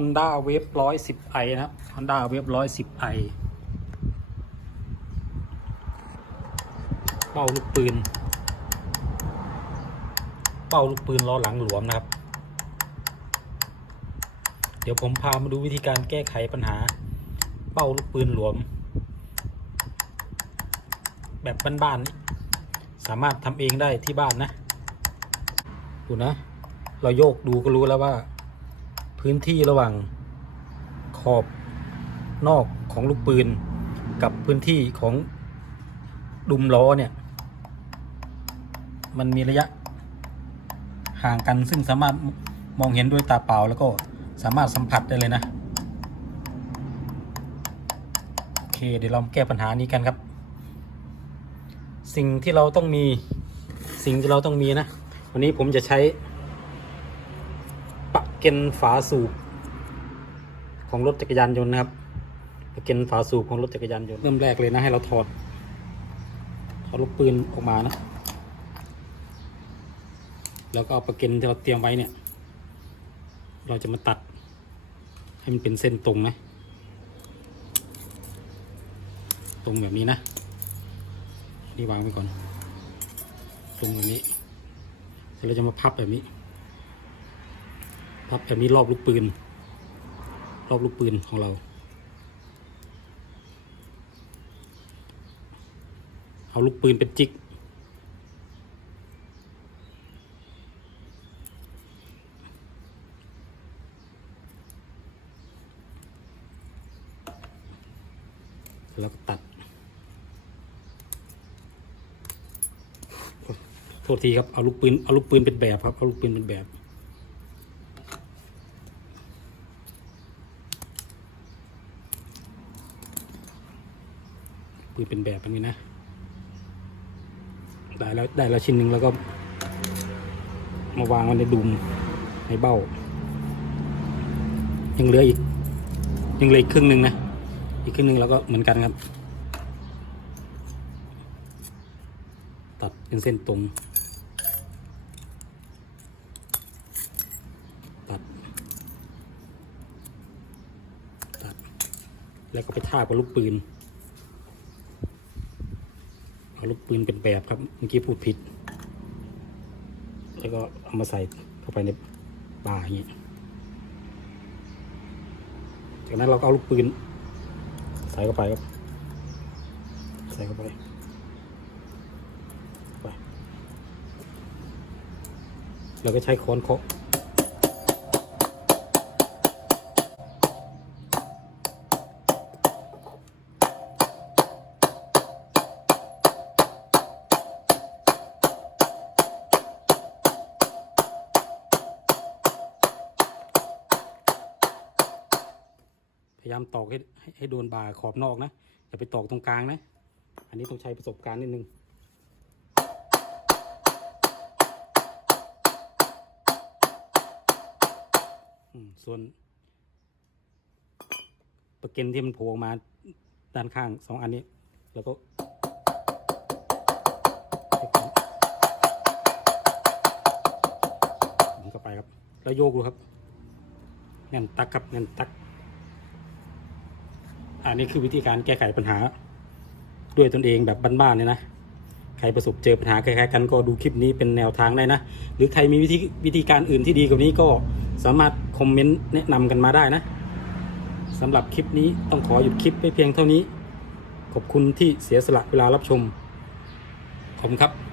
Honda Wave 110i นะครับ Honda Wave 110i เป้าลูกปืน เป้าลูกปืนล้อหลังหลวมนะครับ เดี๋ยวผมพามาดูวิธีการแก้ไขปัญหา เป้าลูกปืนหลวม แบบบ้านๆสามารถทำเองได้ที่บ้านนะ ดูนะ เราโยกดูก็รู้แล้วว่า พื้นที่ระหว่างขอบนอกของลูกปืน กับพื้นที่ของดุมล้อเนี่ย มันมีระยะห่างกันซึ่งสามารถมองเห็นด้วยตาเปล่าแล้วก็สามารถสัมผัสได้เลยนะ โอเค เดี๋ยวเราแก้ปัญหานี้กันครับ สิ่งที่เราต้องมีสิ่งที่เราต้องมีนะ วันนี้ผมจะใช้ เก็นฝาสูบของรถจักรยานยนต์นะครับเก็นฝาสูบของรถจักรยานยนต์เริ่มแรกเลยนะให้เราถอดถอดลูกปืนออกมานะ แล้วก็เอาประเก็นที่เราเตรียมไว้เนี่ย เราจะมาตัด ให้มันเป็นเส้นตรงนะ ตรงแบบนี้นะ นี่วางไว้ก่อน ตรงแบบนี้ แล้วเราจะมาพับแบบนี้ พับแบบนี้รอบลูกปืน รอบลูกปืนของเราเอาลูกปืนเป็นจิก แล้วก็ตัด โทษทีครับ เอาลูกปืน เอาลูกปืนเป็นแบบครับ เอาลูกปืนเป็นแบบ ปืนเป็นแบบแบบนี้นะ ได้แล้วได้แล้วชิ้นหนึ่งแล้วก็ มาวางไว้ในดุมในเบ้า ยังเหลืออีก ยังเหลืออีกครึ่งหนึ่งนะ อีกครึ่งหนึ่งแล้วก็เหมือนกันครับ ตัดเป็นเส้นตรง ตัด ตัด แล้วก็ไปทาบกับลูกปืน เอาลูกปืนเป็นแบบครับเมื่อกี้พูดผิด แล้วก็เอามาใส่เข้าไปในบ่าอย่างนี้จากนั้นเราก็เอาลูกปืน ใส่เข้าไปครับ ใส่เข้าไปไปเราก็ใช้ค้อนเคาะ พยายามตอกให้ให้ให้โดนบ่าขอบนอกนะอย่าไปตอกตรงกลางนะ อันนี้ต้องใช้ประสบการณ์นิดนึงส่วนประเก็นที่มันโผล่ออกมาด้านข้างสองอันนี้ แล้วก็มุนเข้าไปครับ แล้วโยกดูครับแน่นตักครับแน่นตัก อันนี้คือวิธีการแก้ไขปัญหา ด้วยตนเองแบบบ้านๆเนี่ยนะใครประสบเจอปัญหาคล้ายๆกันก็ดูคลิปนี้เป็นแนวทางได้นะ หรือใครมีวิธีวิธีการอื่นที่ดีกว่านี้ก็สามารถคอมเมนต์แนะนำกันมาได้นะสำหรับคลิปนี้ต้องขอหยุดคลิปไปเพียงเท่านี้ ขอบคุณที่เสียสละเวลารับชมขอบคุณครับ